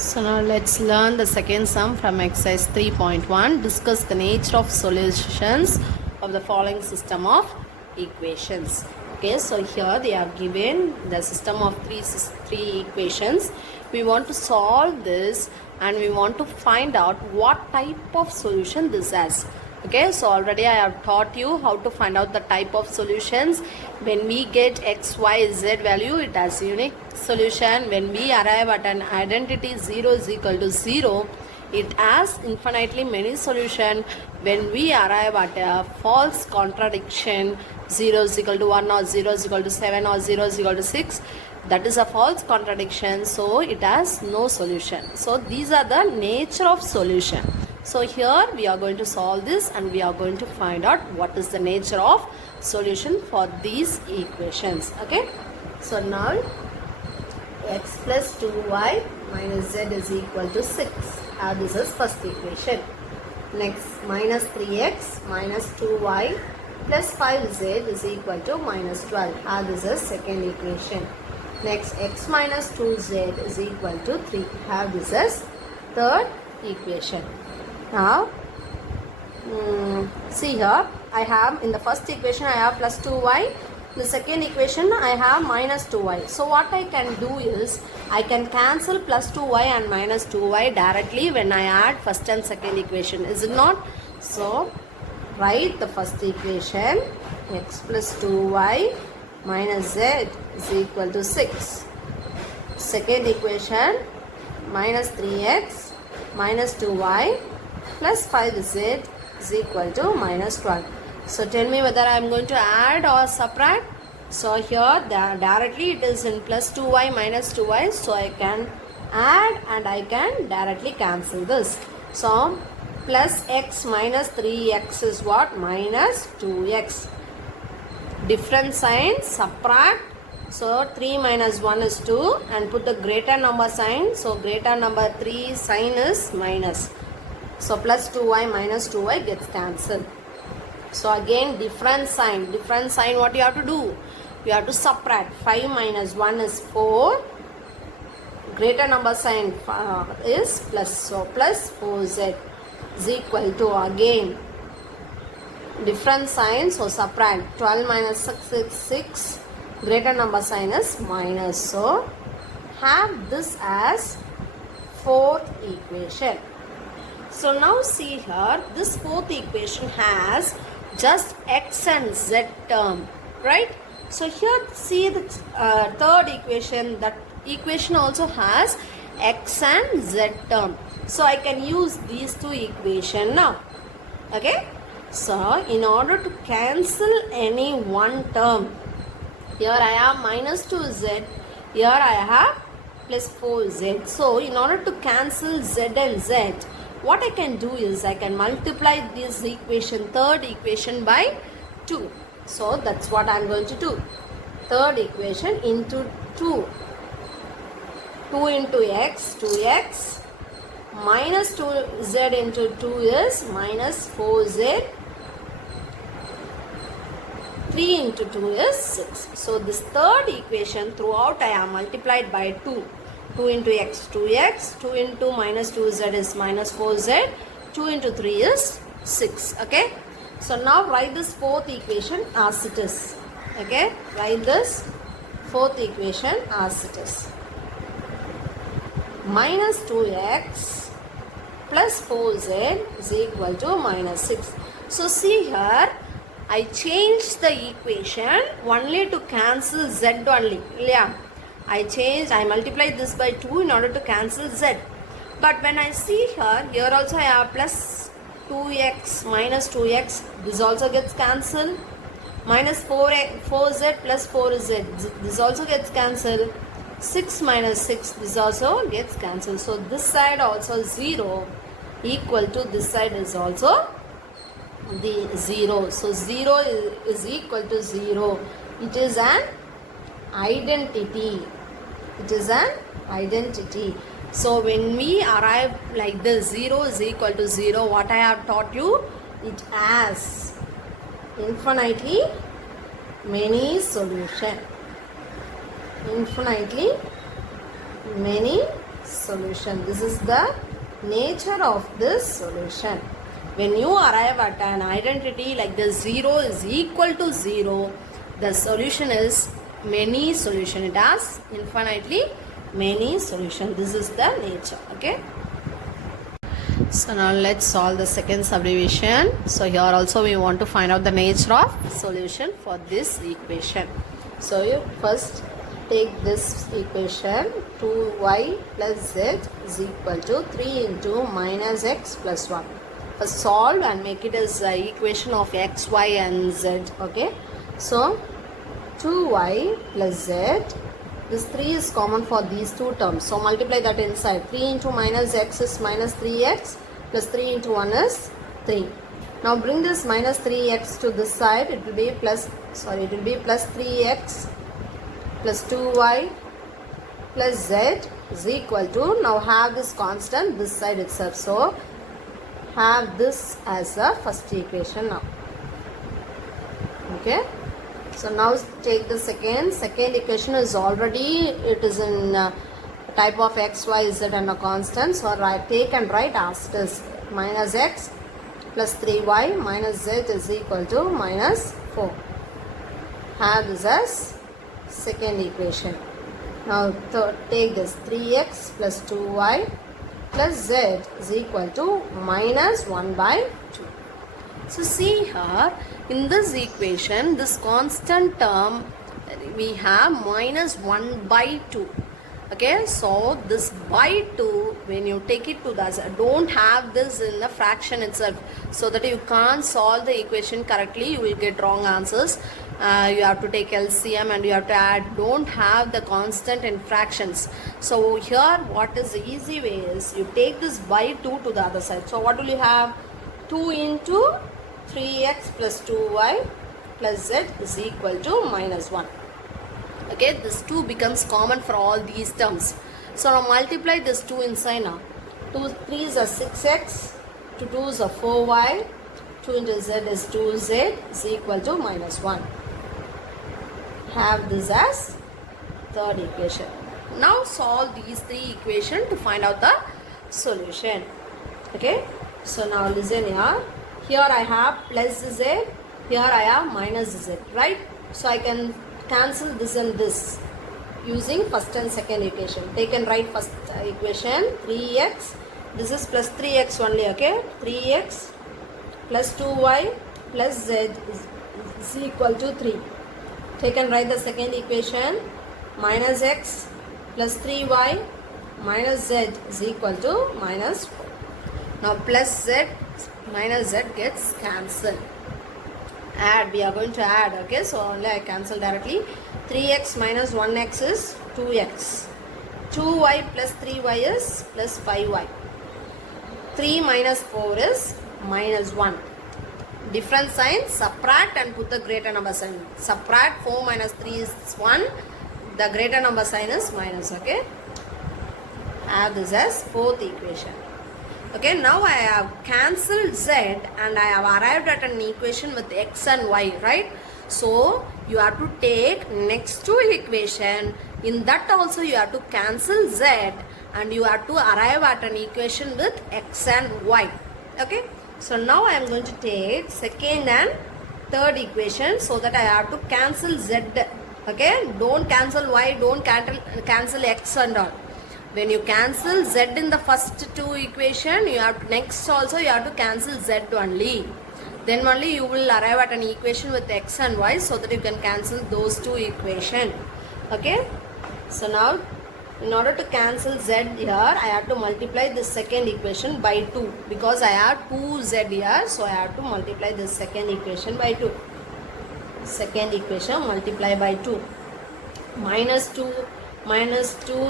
So now let's learn the second sum from exercise 3.1. Discuss the nature of solutions of the following system of equations. Okay, so here they are given the system of three equations. We want to solve this and we want to find out what type of solution this has. Okay, so already I have taught you how to find out the type of solutions. When we get x, y, z value, it has unique solution. When we arrive at an identity 0 is equal to 0, it has infinitely many solution. When we arrive at a false contradiction, 0 is equal to 1 or 0 is equal to 7 or 0 is equal to 6, that is a false contradiction, so it has no solution. So these are the nature of solution. So here we are going to solve this and we are going to find out what is the nature of solution for these equations. Okay, so now x plus 2y minus z is equal to 6. This is first equation. Next, minus 3x minus 2y plus 5z is equal to minus 12. This is second equation. Next, x minus 2z is equal to 3. This is third equation. Now, see here, I have in the first equation I have plus 2y. The second equation I have minus 2y. So what I can do is, I can cancel plus 2y and minus 2y directly when I add first and second equation. Is it not? So, write the first equation, x plus 2y minus z is equal to 6. Second equation, minus 3x minus 2y plus 5z is equal to minus 12. So tell me whether I am going to add or subtract. So here directly it is in plus 2y minus 2y. So I can add and I can directly cancel this. So plus x minus 3x is what? Minus 2x. Different sign, subtract. So 3 minus 1 is 2 and put the greater number sign. So greater number 3 sign is minus. So plus 2y minus 2y gets cancelled. So again different sign what you have to do? You have to subtract. 5 minus 1 is 4. Greater number sign is plus. So plus 4z is equal to again different sign. So subtract. 12 minus 6 is 6. Greater number sign is minus. So have this as fourth equation. So now see here, this fourth equation has just x and z term, right? So here see the third equation, that equation also has x and z term. So I can use these two equations now. Okay? So in order to cancel any one term, here I have minus 2z, here I have plus 4z. So in order to cancel z and z, what I can do is I can multiply this equation, third equation by 2. So that's what I am going to do. Third equation into 2. 2 into x, 2x. Minus 2z into 2 is minus 4z. 3 into 2 is 6. So this third equation throughout I have multiplied by 2. 2 into x, 2x, 2 into minus 2z is minus 4z, 2 into 3 is 6. Okay. So now write this fourth equation as it is. Okay. Write this fourth equation as it is. Minus 2x plus 4z is equal to minus 6. So see here, I changed the equation only to cancel z only. Yeah. I multiplied this by 2 in order to cancel z. But when I see here also I have plus 2x minus 2x. This also gets cancelled. Minus 4z plus 4z. This also gets cancelled. 6 minus 6. This also gets cancelled. So this side also 0 equal to this side is also the 0. So 0 is equal to 0. It is an identity. It is an identity. So when we arrive like this, 0 is equal to 0, what I have taught you, it has infinitely many solution. Infinitely many solutions. solution. This is the nature of this solution. When you arrive at an identity like the 0 is equal to 0, the solution is many solution. It has infinitely many solution. This is the nature. Okay. So now let's solve the second subdivision. So here also we want to find out the nature of solution for this equation. So you first take this equation, 2y plus z is equal to 3 into minus x plus 1. First solve and make it as the equation of x, y and z. Okay. So 2y plus z, this 3 is common for these two terms. So multiply that inside. 3 into minus x is minus 3x plus 3 into 1 is 3. Now bring this minus 3x to this side. It will be plus 3x plus 2y plus z is equal to, now have this constant this side itself. So have this as a first equation now. Okay. So now take the second equation is already, it is in type of x, y, z and a constant. So take and write as it is. Minus x plus 3y minus z is equal to minus 4. Have this as second equation. Now take this 3x plus 2y plus z is equal to minus 1 by 2. So see here, in this equation, this constant term, we have minus 1 by 2. Okay, so this by 2, when you take it to the, don't have this in the fraction itself, so that you can't solve the equation correctly, you will get wrong answers. You have to take LCM and you have to add, don't have the constant in fractions. So here what is the easy way is, you take this by 2 to the other side. So what will you have? 2 into 3x plus 2y plus z is equal to minus 1. Okay, this 2 becomes common for all these terms. So now multiply this 2 inside now. 2 3 is a 6x, 2 is a 4y, 2 into z is 2z is equal to minus 1. Have this as third equation. Now solve these three equations to find out the solution. Okay, so now listen here. Here I have plus z, here I have minus z, right? So I can cancel this and this using first and second equation. Take and write first equation, 3x, this is plus 3x only, okay? 3x plus 2y plus z is equal to 3. Take and write the second equation, minus x plus 3y minus z is equal to minus 4. Now plus z minus z gets cancelled. Add, we are going to add, okay, so only I cancel directly. 3x minus 1x is 2x. 2y plus 3y is plus 5y. 3 minus 4 is minus 1. Different sign, subtract and put the greater number sign. Subtract 4 minus 3 is 1. The greater number sign is minus, okay. Add this as fourth equation. Okay, now I have cancelled z and I have arrived at an equation with x and y, right? So you have to take next to equation. In that also you have to cancel z and you have to arrive at an equation with x and y. Okay, so now I am going to take second and third equation so that I have to cancel z. Okay, don't cancel y, don't cancel x and all. When you cancel z in the first two equation, you have to, next also you have to cancel z only. Then only you will arrive at an equation with x and y, so that you can cancel those two equations. Okay. So now in order to cancel z here, I have to multiply this second equation by 2. Because I have 2z here, so I have to multiply this second equation by 2. Second equation multiply by 2. Minus 2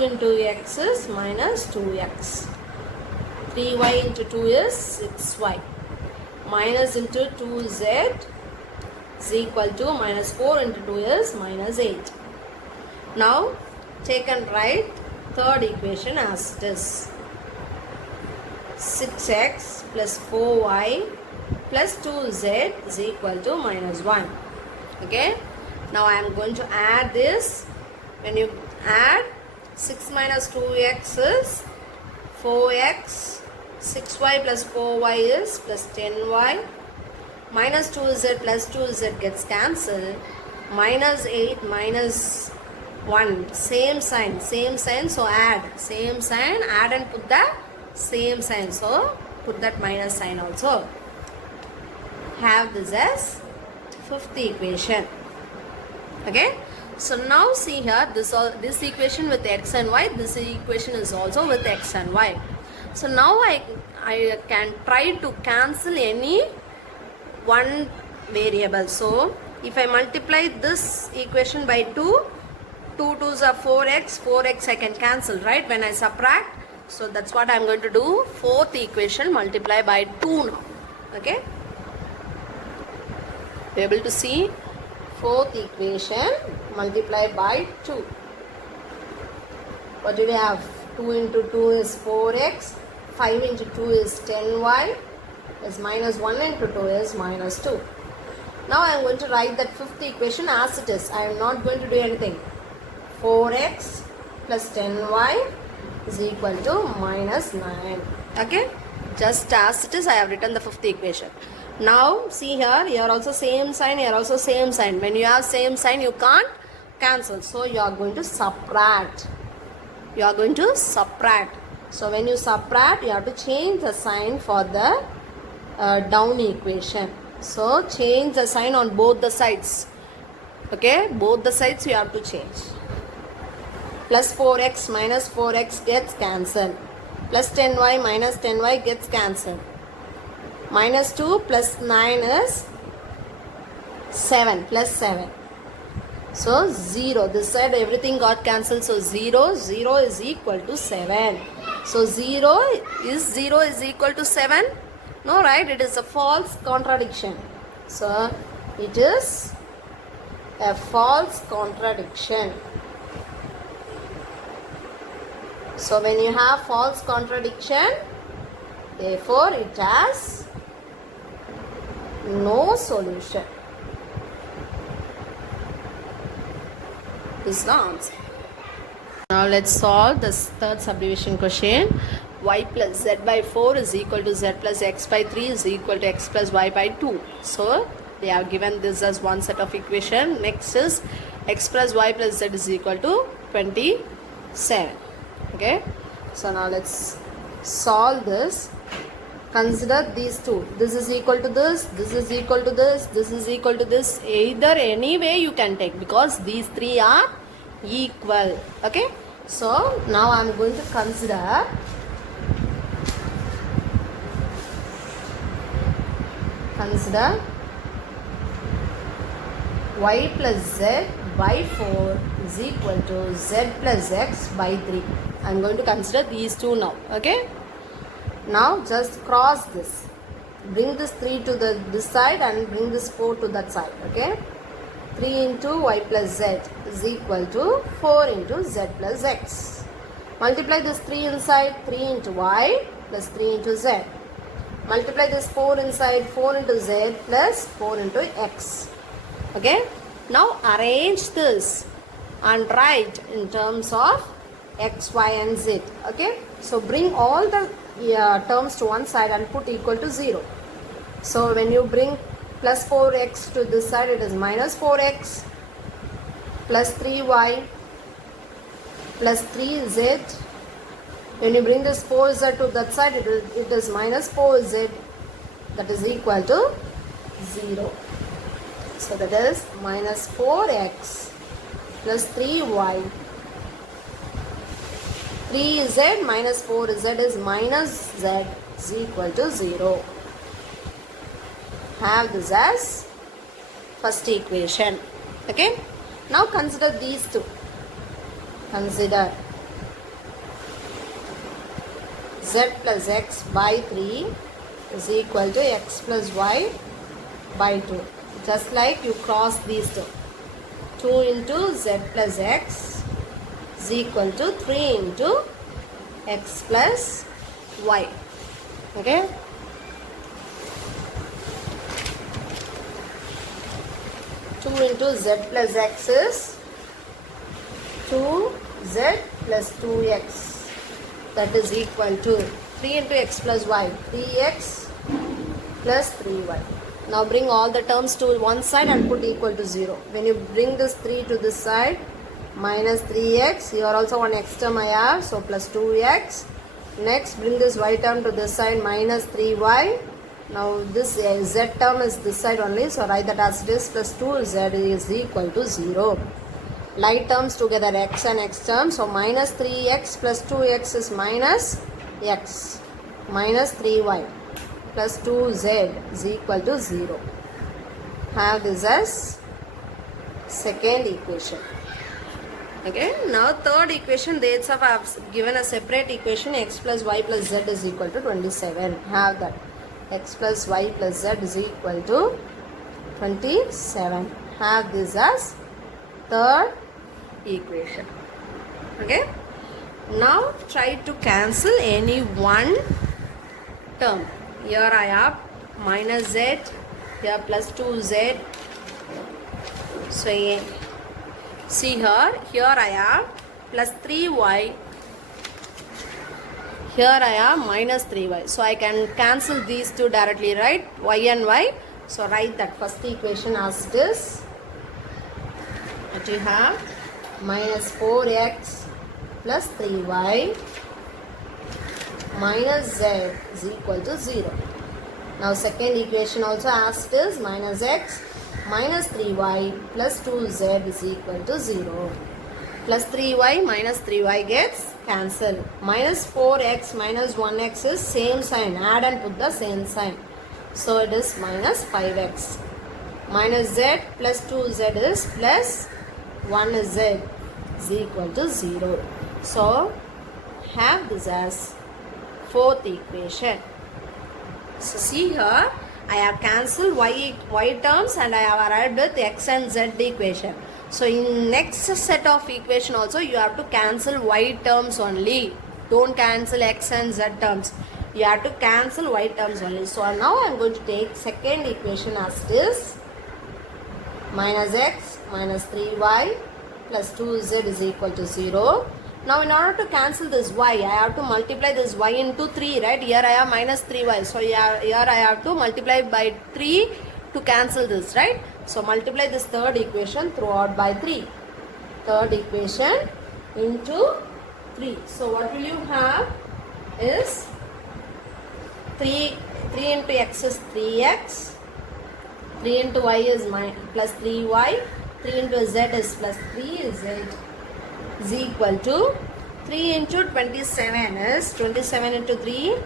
into x is minus 2x. 3y into 2 is 6y. Minus into 2z is equal to minus 4 into 2 is minus 8. Now take and write third equation as it is. 6x plus 4y plus 2z is equal to minus 1. Okay. Now I am going to add this. When you add 6 minus 2x is 4x, 6y plus 4y is plus 10y, minus 2z plus 2z gets cancelled, minus 8 minus 1, same sign, so add, same sign, add and put the same sign, so put that minus sign also. Have this as fifth equation. Okay, so now see here, this equation with x and y, this equation is also with x and y. So now I can try to cancel any one variable. So if I multiply this equation by 2, 2 2s are 4x, 4x I can cancel, right, when I subtract. So that's what I am going to do. Fourth equation multiply by 2 now. Okay, be able to see fourth equation multiply by 2. What do we have? 2 into 2 is 4x, 5 into 2 is 10y, is minus 1 into 2 is minus 2. Now I am going to write that fifth equation as it is. I am not going to do anything. 4x plus 10y is equal to minus 9. Okay, just as it is I have written the fifth equation. Now see here also same sign, here also same sign. When you have same sign you can't cancel, so you are going to subtract. So when you subtract, you have to change the sign for the down equation. So change the sign on both the sides. Okay, both the sides you have to change. Plus 4x minus 4x gets cancelled. Plus 10y minus 10y gets cancelled. Minus 2 plus 9 is 7, plus 7. So 0, this side everything got cancelled, so 0 is equal to 7. So 0 is equal to 7? No, right, it is a false contradiction. So it is a false contradiction. So when you have false contradiction, therefore it has no solution. This is the answer. Now let's solve this third subdivision question. Y plus z by 4 is equal to z plus x by 3 is equal to x plus y by 2. So they have given this as one set of equation. Next is x plus y plus z is equal to 27. Okay, so now let's solve this. Consider these two. This is equal to this, this is equal to this, this is equal to this. Either any way you can take, because these three are equal. Okay, so now I am going to consider y plus z by 4 is equal to z plus x by 3. I am going to consider these two now. Okay, now just cross this. Bring this 3 to this side and bring this 4 to that side. Okay, 3 into y plus z is equal to 4 into z plus x. Multiply this 3 inside, 3 into y plus 3 into z. Multiply this 4 inside, 4 into z plus 4 into x. Okay, now arrange this and write in terms of x, y and z. Okay, so bring all the terms to one side and put equal to 0. So when you bring plus 4x to this side, it is minus 4x plus 3y plus 3z. When you bring this 4z to that side, it is minus 4z, that is equal to 0. So that is minus 4x plus 3y. 3z minus 4z is minus z is equal to 0. Have this as first equation. Okay, now consider these two. Consider z plus x by 3 is equal to x plus y by 2. Just like you cross these two. 2 into z plus x is equal to 3 into x plus y. Okay, 2 into z plus x is 2z plus 2x that is equal to 3 into x plus y, 3x plus 3y. Now bring all the terms to one side and put equal to 0. When you bring this 3 to this side, minus 3x, here also one x term I have, so plus 2x. Next bring this y term to this side, minus 3y. Now this z term is this side only, so write that as it is, plus 2z is equal to 0. Like terms together, x and x terms, so minus 3x plus 2x is minus x, minus 3y plus 2z is equal to 0. Have this as second equation. Okay, now third equation, they itself have given a separate equation, x plus y plus z is equal to 27. Have that, x plus y plus z is equal to 27. Have this as third equation. Okay, now try to cancel any one term. Here I have minus z, here plus 2z. So see here I have plus 3y, here I have minus 3y. So I can cancel these two directly, right? Y and y. So write that first equation as it is. What you have? Minus 4x plus 3y minus z is equal to 0. Now second equation also as it is, minus x minus 3y plus 2z is equal to 0. Plus 3y minus 3y gets cancelled. Minus 4x minus 1x is same sign. Add and put the same sign. So it is minus 5x. Minus z plus 2z is plus 1z is equal to 0. So have this as fourth equation. So see here, I have cancelled y terms and I have arrived with x and z equation. So in next set of equation also you have to cancel y terms only. Don't cancel x and z terms. You have to cancel y terms only. So now I am going to take second equation as it is. Minus x minus 3y plus 2z is equal to 0. Now in order to cancel this y, I have to multiply this y into 3, right? Here I have minus 3y. So here I have to multiply by 3 to cancel this, right? So multiply this third equation throughout by 3. Third equation into 3. So what will you have is 3 into x is 3x. 3 into y is plus 3y. 3 into z is plus 3z is equal to 3 into 27 is 27 into 3.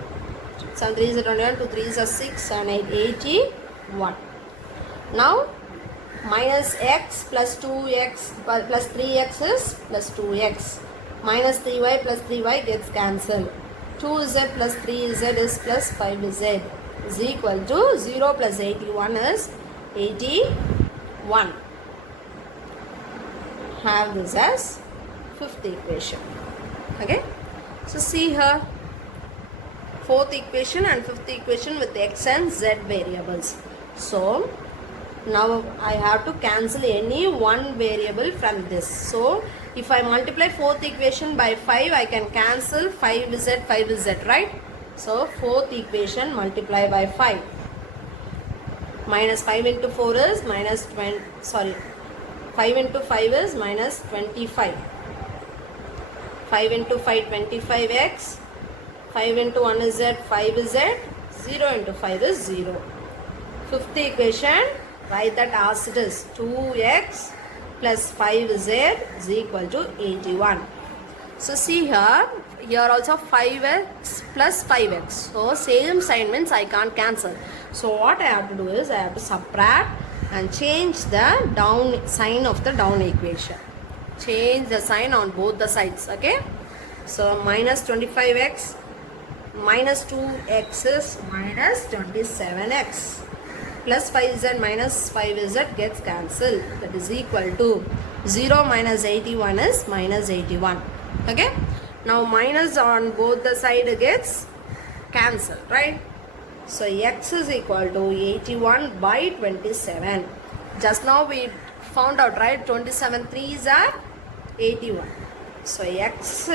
7 3 is 21, 2 3 is 6, 7 8, 81. Now minus x plus 2x plus 3x is plus 2x. Minus 3y plus 3y gets cancelled. 2z plus 3z is plus 5z is equal to 0 plus 81 is 81. Have this as fifth equation. Okay, so see here, fourth equation and fifth equation with x and z variables. So now I have to cancel any one variable from this. So if I multiply fourth equation by 5, I can cancel 5z, right? So fourth equation multiply by 5. Minus 5 into 4 is minus 20, 5 into 5 is minus 25. 5 into 5, 25x. 5 into 1 is z, 5 is z. 0 into 5 is 0. Fifth equation, write that as it is. 2x plus 5z is equal to 81. So see here also 5x plus 5x. So same sign means I can't cancel. So what I have to do is I have to subtract and change the down sign of the down equation. Change the sign on both the sides. Okay, so minus 25x minus 2x is minus 27x plus 5z minus 5z gets cancelled. That is equal to 0 minus 81 is minus 81. Okay, now minus on both the side gets cancelled, right? So x is equal to 81 by 27. Just now we found out, right? 27 3s are 81. So x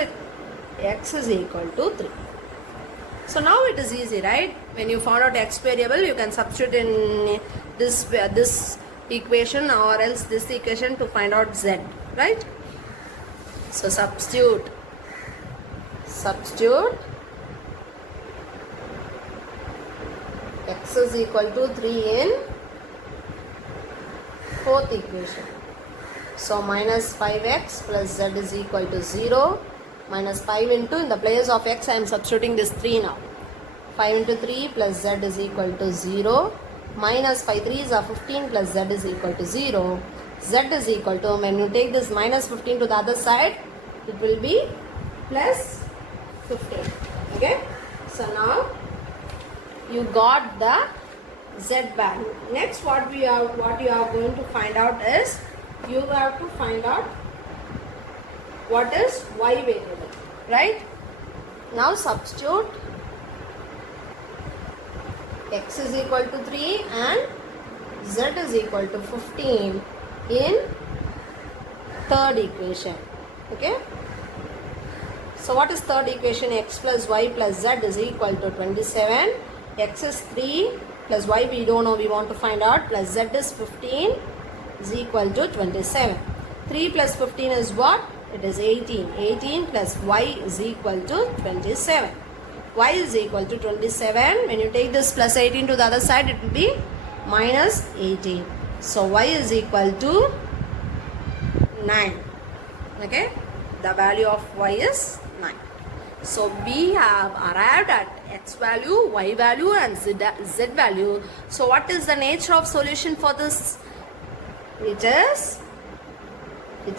x is equal to 3. So now it is easy, right? When you found out x variable, you can substitute in this equation or else this equation to find out z, right? So substitute x is equal to 3 in fourth equation. So minus 5x plus z is equal to 0. Minus 5 into, in the place of x I am substituting this 3 now. 5 into 3 plus z is equal to 0. Minus 5 3s are 15 plus z is equal to 0. Z is equal to, when you take this minus 15 to the other side, it will be plus 15. Okay. So now you got the z value. Next what you are going to find out is, you have to find out what is y variable, right? Now substitute x is equal to 3 and z is equal to 15 in third equation. Okay. So what is third equation? X plus y plus z is equal to 27. X is 3 plus y we don't know, we want to find out, plus z is 15 is equal to 27. 3 plus 15 is what? It is 18. 18 plus y is equal to 27. Y is equal to 27. When you take this plus 18 to the other side, it will be minus 18. So y is equal to 9. Okay. The value of y is 9. So we have arrived at x value, y value and z value. So what is the nature of solution for this? It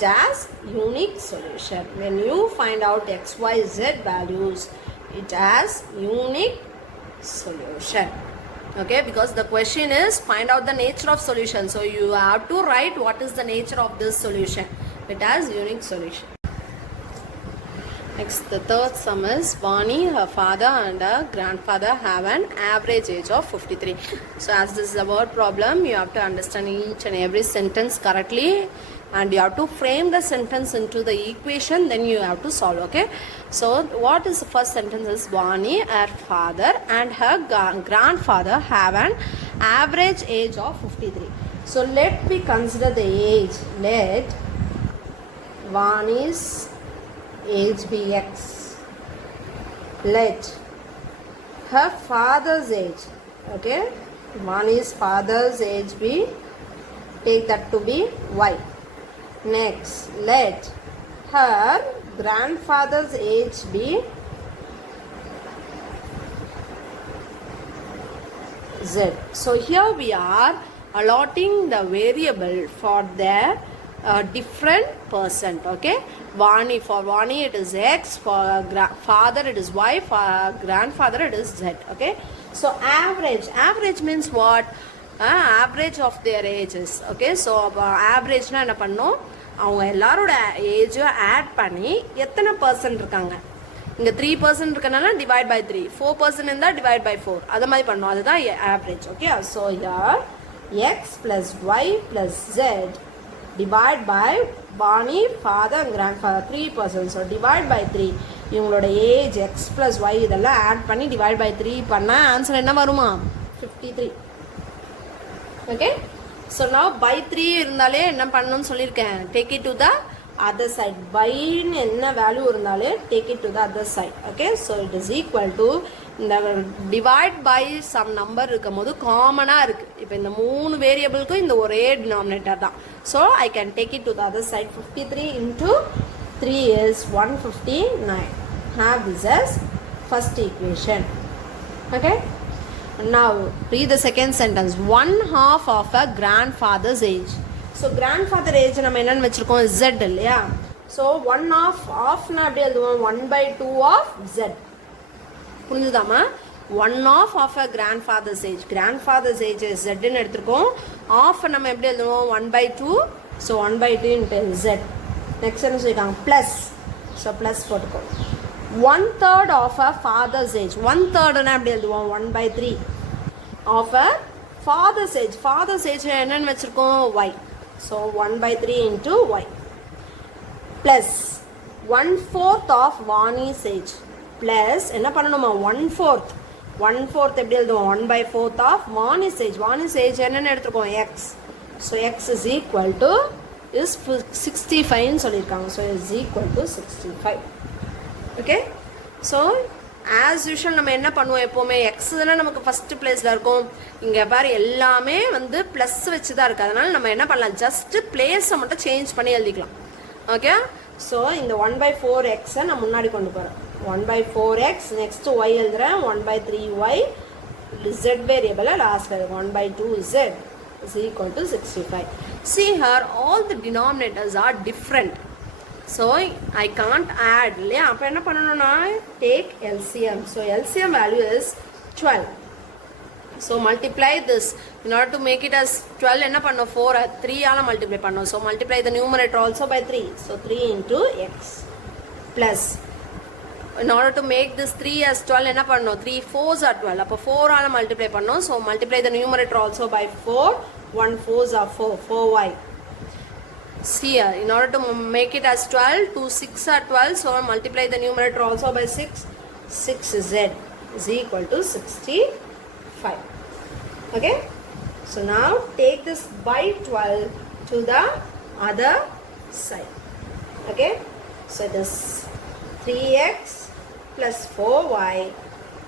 has unique solution. When you find out x, y, z values, it has unique solution. Okay, because the question is find out the nature of solution. So you have to write what is the nature of this solution. It has unique solution. Next, the third sum is Vani, her father and her grandfather have an average age of 53. So as this is a word problem, you have to understand each and every sentence correctly and you have to frame the sentence into the equation, then you have to solve. Okay. So what is the first sentence is Vani, her father and her grandfather have an average age of 53. So let me consider the age. Let Vani's age be x. Let her father's age, okay, Vani's father's age be, take that to be y. Next, let her grandfather's age be z. So here we are allotting the variable for their different percent. Okay, Vani, for Vani it is x, for father it is y, for grandfather it is z. Okay, so average means what? Average of their ages. Okay, so average na enna pannom, அவங்க எல்லாரோட ஏஜை add பண்ணி எத்தனை percent இருக்காங்க, இங்கே 3% இருக்கனால divide by 3, 4% இருந்தால் divide by 4, அது மாதிரி பண்ணோம், அதுதான் average. Okay, so here x plus y plus z divide by Vani father and grandfather 3%. So divide by 3, இவங்களோட ஏஜ் எக்ஸ் ப்ளஸ் ஒய் இதெல்லாம் ஆட் பண்ணி டிவைட் பை 3 பண்ணால் ஆன்சர் என்ன வருமா? 53. ஓகே, ஸோ நான் பை 3 இருந்தாலே என்ன பண்ணணும்னு சொல்லியிருக்கேன், take it to the other side. பைன்னு என்ன வேல்யூ இருந்தாலே take it to the other side. Okay, so it is equal to, இந்த டிவைட் பை சம் நம்பர் இருக்கும் போது காமனாக இருக்குது. இப்போ இந்த 3 வேரியபிளுக்கும் இந்த ஒரே டினாமினேட்டர் தான். So I can take it to the other side. 53 into 3 is 159. Have this as first equation. Okay. Now read the second sentence. 1/2 of a grandfather's age. So grandfather age நம்ம என்னன்னு வச்சிருக்கோம், z இல்லையா? So 1/2 ஆஃப்னா அப்படியே எழுதுவோம், 1/2 of z. புரிஞ்சுதாமா? 1/2 of a grandfather's age. grandfather's age is z ன்னு எடுத்துருக்கோம். Of நம்ம எப்படி எழுதுவோம், 1/2. So 1/2 into z. நெக்ஸ்ட் என்ன சொல்லியிருக்காங்க, ப்ளஸ். ஸோ ப்ளஸ் போட்டுக்கோ. 1/3 of a father's age. 1/3னா எப்படி எழுதுவோம், 1/3 of a father's age. father's age என்னன்னு வச்சுருக்கோம், y. So 1/3 into y. Plus 1/4 of Vani's age plus என்ன பண்ணணுமா 1/4 எப்படி எழுதுவோம் 1/4 of Vani's age. Vani's age என்னன்னு எடுத்துக்கோம் x. So x is equal to is 65 ன்னு சொல்லியிருக்காங்க. So is equal to 65. Okay. So as usual நம்ம என்ன பண்ணுவோம் எப்போவுமே x தானே நமக்கு ஃபஸ்ட்டு பிளேஸில் இருக்கும். இங்கே பாரு எல்லாமே வந்து ப்ளஸ் வச்சு தான் இருக்குது. அதனால் நம்ம என்ன பண்ணலாம் ஜஸ்ட்டு பிளேஸை மட்டும் சேஞ்ச் பண்ணி எழுதிக்கலாம். ஓகே. ஸோ இந்த 1/4xை நான் முன்னாடி கொண்டு போகிறேன். 1/4x நெக்ஸ்ட்டு y எழுதுகிறேன். 1/3y z வேரியபிளை லாஸ்ட்டில் 1/2z is equal to 65. See here all the denominators are different. So I can't add இல்லையா. அப்போ என்ன பண்ணணும்னா take LCM. So LCM value is 12. So multiply this. In order to make it as 12 என்ன பண்ணோம் 4 3 ஆல multiply பண்ணோம். So multiply the numerator also by 3. So 3 into x plus in order to make this 3 as 12 என்ன பண்ணோம் 3 4s are 12. அப்போ 4 ஆல multiply பண்ணோம். So multiply the numerator also by 4. 1 4s are 4. 4y. See here, in order to make it as 12, 2 6 are 12, so multiply the numerator also by 6. 6z is equal to 65. Okay. So now take this by 12 to the other side. Okay. So this 3x plus 4y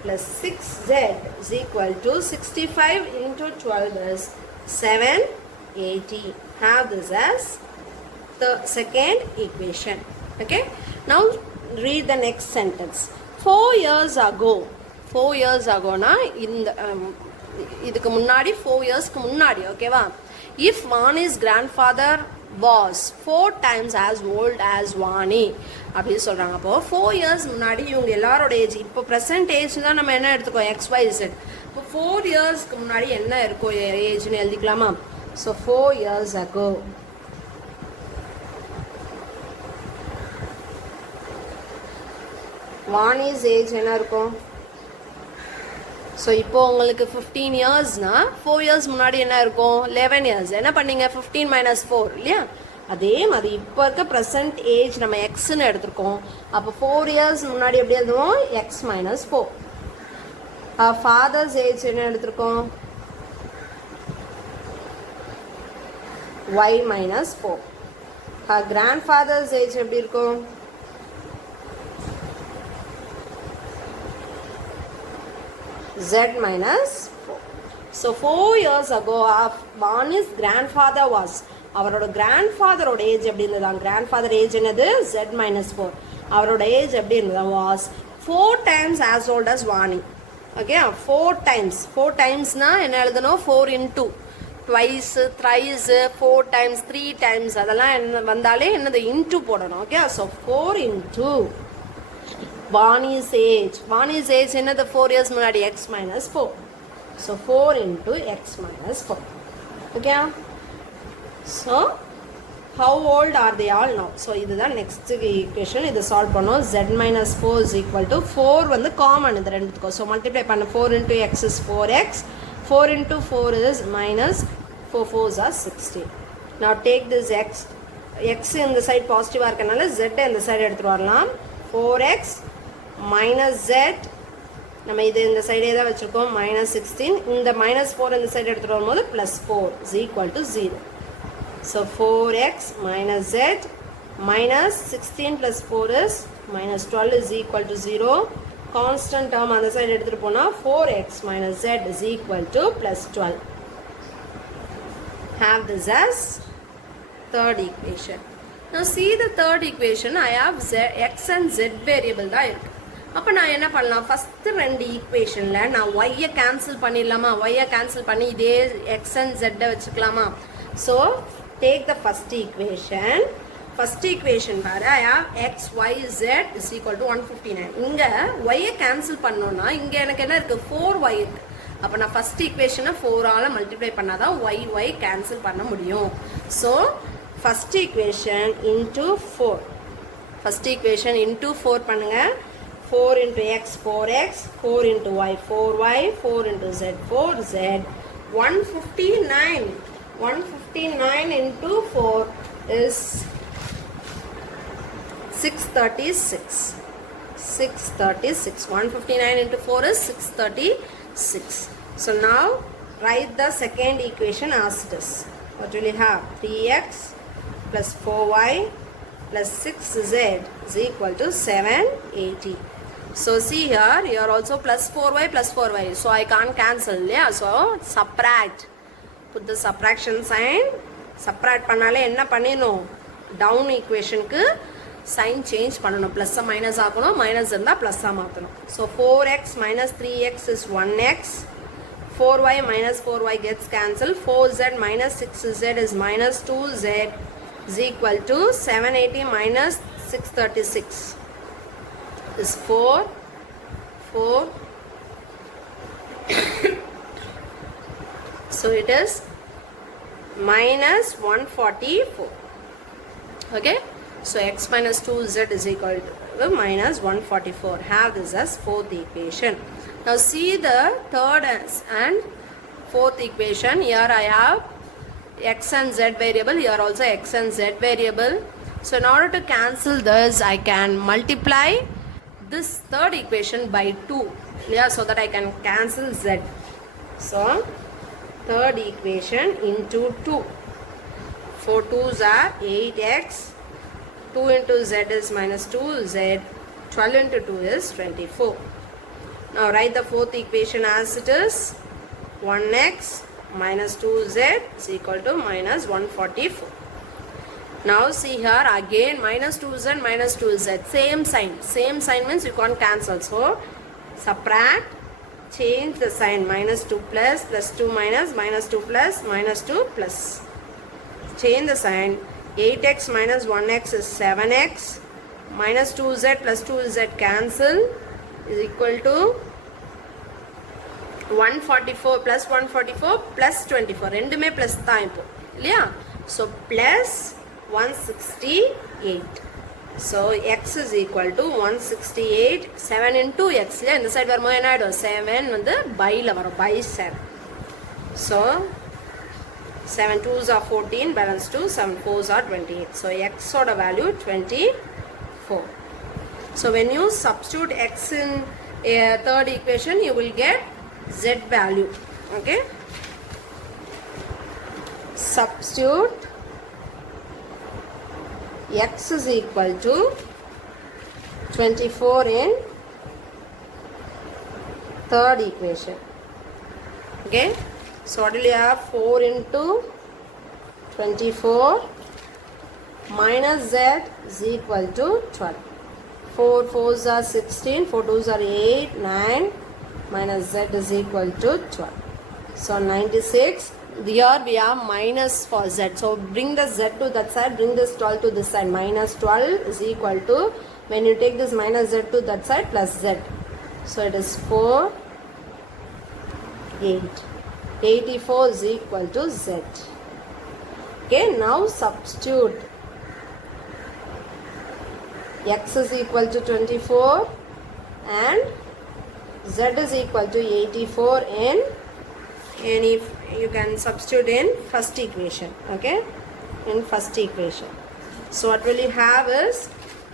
plus 6z is equal to 65 into 12 is 780. Have this as the second equation. Okay. Now read the next sentence. 4 years ago na இந்த இதுக்கு முன்னாடி 4 yearsக்கு முன்னாடி ஓகேவா. If Vani's grandfather was 4 times as old as Vani அப்படின்னு சொல்கிறாங்க. அப்போ 4 years முன்னாடி இவங்க எல்லாரோட ஏஜ் இப்போ ப்ரெசன்ட் ஏஜ் தான் நம்ம என்ன எடுத்துக்கோ XYZ. இப்போ 4 yearsக்கு முன்னாடி என்ன இருக்கும் ஏஜ்னு எழுதிக்கலாமா. So 4 years ago Vani's age என்ன இருக்கும். ஸோ இப்போ உங்களுக்கு 15 இயர்ஸ்னா 4 இயர்ஸ் முன்னாடி என்ன இருக்கும் 11 இயர்ஸ். என்ன பண்ணீங்க 15 - 4 இல்லையா. அதே மாதிரி இப்போ இருக்க ப்ரெசன்ட் ஏஜ் நம்ம எக்ஸ்ன்னு எடுத்துருக்கோம். அப்போ 4 இயர்ஸ் முன்னாடி எப்படி எழுதுவோம் x - 4. ஃபாதர்ஸ் ஏஜ் என்ன எடுத்திருக்கோம் y - 4. கிராண்ட் ஃபாதர்ஸ் ஏஜ் எப்படி இருக்கும் z - 4. So 4 years ago Vani's grandfather was அவரோட கிராண்ட்ஃபாதரோட ஏஜ் எப்படி இருந்ததா. கிராண்ட்ஃபாதர் ஏஜ் என்னது z - 4. அவரோட ஏஜ் எப்படி இருந்ததா was 4 times as old as Vani. Okay. 4 டைம்ஸ்னா என்ன எழுதணும் 4 into twice thrice 4 times 3 times அதெல்லாம் என்ன வந்தாலே என்னது into போடணும். Okay. So 4 into Vani's age. Vani's age என்னது 4 years முன்னாடி x - 4. So 4 into x - 4. Okay. So how old are they all now? So இதுதான் next equation. இதை சால்வ் பண்ணோம். z - 4 is equal to 4 வந்து காமன் இந்த ரெண்டுத்துக்கும். So multiply பண்ண 4 into x is 4x. 4 into 4 is minus 4 4s are 16. Now take this x இந்த side பாசிட்டிவாக இருக்கனால z இந்த சைடு எடுத்துகிட்டு வரலாம். 4x minus z நம்ம இது இந்த சைடே தான் வச்சுருக்கோம் -16. இந்த -4 இந்த சைடு எடுத்துகிட்டு வரும்போது +4 is equal to 0. So 4x minus z minus 16 plus 4 is -12 is equal to 0. Constant term அந்த சைடு எடுத்துகிட்டு போனால் 4x minus z is equal to +12. Have this as third equation. Now see the third equation. I have x and z variable தான் இருக்கு. அப்போ நான் என்ன பண்ணலாம் first 2 ஈக்குவேஷனில் நான் ஒய்யை கேன்சல் பண்ணிடலாமா. ஒய்யை கேன்சல் பண்ணி இதே எக்ஸ் அண்ட் ஜெட்டை வச்சுக்கலாமா. So take the first equation. First equation பாரு I have X Y Z is equal to 159. இங்கே ஒய்யை கேன்சல் பண்ணோன்னா இங்கே எனக்கு என்ன இருக்குது 4y இருக்குது. அப்போ நான் ஃபஸ்ட் ஈக்குவேஷனை 4ஆல் மல்டிப்ளை பண்ணால் தான் ஒய் கேன்சல் பண்ண முடியும். So first equation into 4. First equation into 4 பண்ணுங்கள். 4 into x 4x, 4 into y 4y, 4 into z 4z. 159. 159 into 4 is 636. 636. 159 into 4 is 636. So now write the second equation as it is. What will you have? 3x plus 4y plus 6z is equal to 780. So see here, you are also plus 4y plus 4y. So I can't cancel. Yeah, so subtract. Put the subtraction sign. Subtract பண்ணாலே என்ன பண்ணினோம்? Down equation க்கு sign change பண்ணனும். Plus or minus ஆக்கணும். Minus இருந்தா plus ஆ மாத்தணும். So 4x minus 3x is 1x. 4y minus 4y gets cancelled. 4z minus 6z is minus 2z is equal to 780 minus 636 is 4. So it is minus 144. Okay, so x minus 2z is equal to minus 144. Have this as fourth equation. Now see the third and fourth equation. Here I have x and z variable, here also x and z variable. So in order to cancel this, I can multiply this third equation by 2, yeah, so that I can cancel z. So third equation into 2. 4 2s are 8x. 2 into z is minus 2z. 12 into 2 is 24. Now write the fourth equation as it is. 1x minus 2z is equal to minus 144. Now see here again minus 2z minus 2z. Same sign. Same sign means you can't cancel. So subtract. Change the sign. Minus 2 plus, plus 2 minus, minus 2 plus, minus 2 plus. Change the sign. 8x minus 1x is 7x. Minus 2z plus 2z cancel is equal to 144 plus 144 plus 24. ரெண்டுமே plus தான் இப்போ இல்லையா? So plus 168. So x is equal to 168. 7 into x இல்லையா? இந்த side வரும்போது என்ன ஆயிடும்? 7 வந்து byல வரும். by 7. So 7 2s are 14, balance 2, 7 4s are 28. So x oda value 24. So when you substitute x in a third equation, you will get z value. Okay. Substitute x is equal to 24 in third equation. Okay. So what will you have? 4 into 24 minus z is equal to 12. 4 4s are 16, 4 2s are 8, 9 minus z is equal to 12. So 96. Here we have minus for z. So bring the z to that side, bring this 12 to this side. Minus 12 is equal to, when you take this minus z to that side, plus z. So it is 4, 8. 84 is equal to z. Okay, now substitute. X is equal to 24 and z is equal to 84 in any, you can substitute in first equation. Okay, in first equation. So what will you have is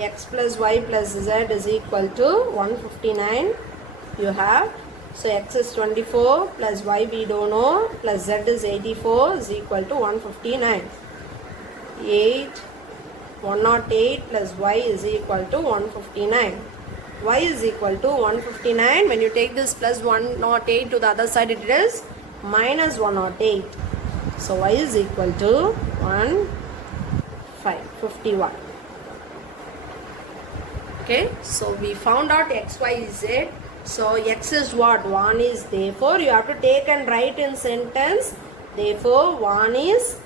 x plus y plus z is equal to 159. You have, so x is 24 plus y we don't know plus z is 84 is equal to 159. 108 plus y is equal to 159. Y is equal to 159. When you take this plus 108 to the other side, it is minus 108. So y is equal to 51. Okay, so we found out x, y, z. So x is what? 1 is, therefore you have to take and write in sentence. Therefore 1 is,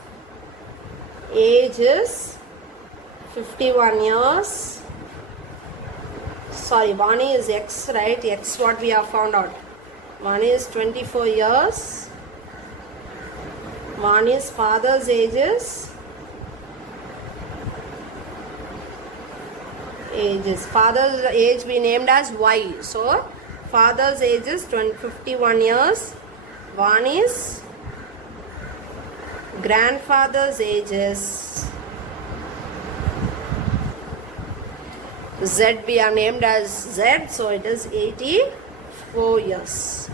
age is 51 years. Sorry, 1 is x, right? X what we have found out. 1 is 24 years. 1 is father's ages. Father's age we named as y. So father's age is 51 years. 1 is grandfather's age is Z we are named as Z, so it is 84 years.